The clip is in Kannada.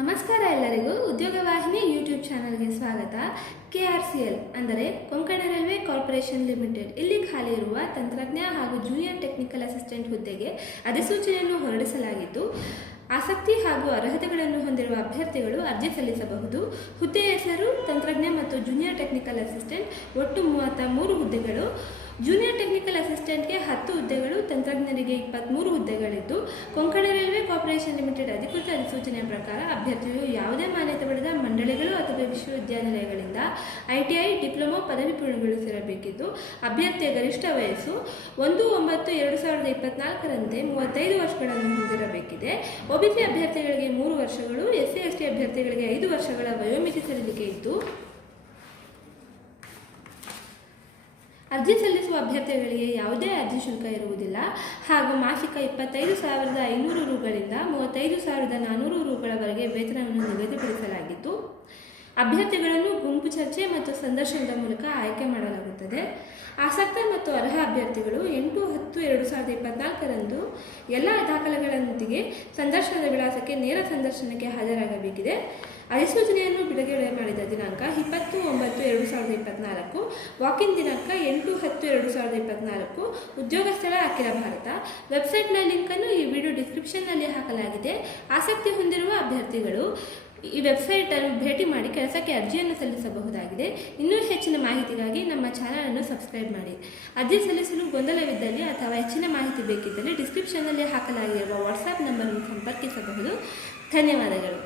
ನಮಸ್ಕಾರ ಎಲ್ಲರಿಗೂ ಉದ್ಯೋಗ ವಾಹಿನಿ ಯೂಟ್ಯೂಬ್ ಚಾನಲ್ಗೆ ಸ್ವಾಗತ. KRCL ಅಂದರೆ ಕೊಂಕಣ ರೈಲ್ವೆ ಕಾರ್ಪೊರೇಷನ್ ಲಿಮಿಟೆಡ್ ಇಲ್ಲಿ ಖಾಲಿ ಇರುವ ತಂತ್ರಜ್ಞ ಹಾಗೂ ಜೂನಿಯರ್ ಟೆಕ್ನಿಕಲ್ ಅಸಿಸ್ಟೆಂಟ್ ಹುದ್ದೆಗೆ ಅಧಿಸೂಚನೆಯನ್ನು ಹೊರಡಿಸಲಾಗಿದ್ದು, ಆಸಕ್ತಿ ಹಾಗೂ ಅರ್ಹತೆಗಳನ್ನು ಹೊಂದಿರುವ ಅಭ್ಯರ್ಥಿಗಳು ಅರ್ಜಿ ಸಲ್ಲಿಸಬಹುದು. ಹುದ್ದೆಯ ಹೆಸರು ತಂತ್ರಜ್ಞ ಮತ್ತು ಜೂನಿಯರ್ ಟೆಕ್ನಿಕಲ್ ಅಸಿಸ್ಟೆಂಟ್. ಒಟ್ಟು 33 ಹುದ್ದೆಗಳು. ಜೂನಿಯರ್ ಟೆಕ್ನಿಕಲ್ ಅಸಿಸ್ಟೆಂಟ್ಗೆ 10 ಹುದ್ದೆಗಳು, ತಂತ್ರಜ್ಞರಿಗೆ 23 ಹುದ್ದೆಗಳಿದ್ದು, ಕೊಂಕಣ ರೈಲ್ವೆ ಕಾರ್ಪೊರೇಷನ್ ಲಿಮಿಟೆಡ್ ಅಧಿಕೃತ ಅಧಿಸೂಚನೆಯ ಪ್ರಕಾರ ಅಭ್ಯರ್ಥಿಗಳು ಯಾವುದೇ ಮಾನ್ಯತೆ ಪಡೆದ ಮಂಡಳಿಗಳು ಅಥವಾ ವಿಶ್ವವಿದ್ಯಾನಿಲಯಗಳಿಂದ ITI ಡಿಪ್ಲೊಮಾ ಪದವಿ ಪೂರ್ಣಗೊಳಿಸಿರಬೇಕಿದ್ದು, ಅಭ್ಯರ್ಥಿಯ ಗರಿಷ್ಠ ವಯಸ್ಸು 1/9/2024ರಂತೆ 35 ವರ್ಷಗಳನ್ನು ಹೊಂದಿರಬೇಕಿದೆ. OBC ಅಭ್ಯರ್ಥಿಗಳಿಗೆ 3 ವರ್ಷಗಳು, SC/ST ಅಭ್ಯರ್ಥಿಗಳಿಗೆ 5 ವರ್ಷಗಳ ವಯೋಮಿತಿ ಸಡಿಲಿಕೆ ಇದ್ದು, ಅರ್ಜಿ ಸಲ್ಲಿಸುವ ಅಭ್ಯರ್ಥಿಗಳಿಗೆ ಯಾವುದೇ ಅರ್ಜಿ ಶುಲ್ಕ ಇರುವುದಿಲ್ಲ ಹಾಗೂ ಮಾಸಿಕ 25,500 ರೂಗಳಿಂದ 35,400 ರೂಗಳವರೆಗೆ ವೇತನವನ್ನು ನಿಗದಿಪಡಿಸಲಾಗಿದ್ದು, ಅಭ್ಯರ್ಥಿಗಳನ್ನು ಗುಂಪು ಚರ್ಚೆ ಮತ್ತು ಸಂದರ್ಶನದ ಮೂಲಕ ಆಯ್ಕೆ ಮಾಡಲಾಗುತ್ತದೆ. ಆಸಕ್ತ ಮತ್ತು ಅರ್ಹ ಅಭ್ಯರ್ಥಿಗಳು 8/10/2024ರಂದು ಎಲ್ಲ ದಾಖಲೆಗಳೊಂದಿಗೆ ಸಂದರ್ಶನದ ವಿಳಾಸಕ್ಕೆ ನೇರ ಸಂದರ್ಶನಕ್ಕೆ ಹಾಜರಾಗಬೇಕಿದೆ. ಅಧಿಸೂಚನೆಯನ್ನು ಬಿಡುಗಡೆ ಮಾಡಿದ ದಿನಾಂಕ 20/9/2024, ವಾಕಿನ್ ದಿನಾಂಕ 8/10/2024. ಉದ್ಯೋಗ ಸ್ಥಳ ಅಖಿಲ ಭಾರತ. ವೆಬ್ಸೈಟ್ನ ಲಿಂಕನ್ನು ಈ ವಿಡಿಯೋ ಡಿಸ್ಕ್ರಿಪ್ಷನ್ನಲ್ಲಿ ಹಾಕಲಾಗಿದೆ. ಆಸಕ್ತಿ ಹೊಂದಿರುವ ಅಭ್ಯರ್ಥಿಗಳು ಈ ವೆಬ್ಸೈಟನ್ನು ಭೇಟಿ ಮಾಡಿ ಕೆಲಸಕ್ಕೆ ಅರ್ಜಿಯನ್ನು ಸಲ್ಲಿಸಬಹುದಾಗಿದೆ. ಇನ್ನೂ ಹೆಚ್ಚಿನ ಮಾಹಿತಿಗಾಗಿ ನಮ್ಮ ಚಾನಲನ್ನು ಸಬ್ಸ್ಕ್ರೈಬ್ ಮಾಡಿ. ಅರ್ಜಿ ಸಲ್ಲಿಸಲು ಗೊಂದಲವಿದ್ದಲ್ಲಿ ಅಥವಾ ಹೆಚ್ಚಿನ ಮಾಹಿತಿ ಬೇಕಿದ್ದಲ್ಲಿ ಡಿಸ್ಕ್ರಿಪ್ಷನ್ನಲ್ಲಿ ಹಾಕಲಾಗಿರುವ ವಾಟ್ಸಾಪ್ ನಂಬರನ್ನು ಸಂಪರ್ಕಿಸಬಹುದು. ಧನ್ಯವಾದಗಳು.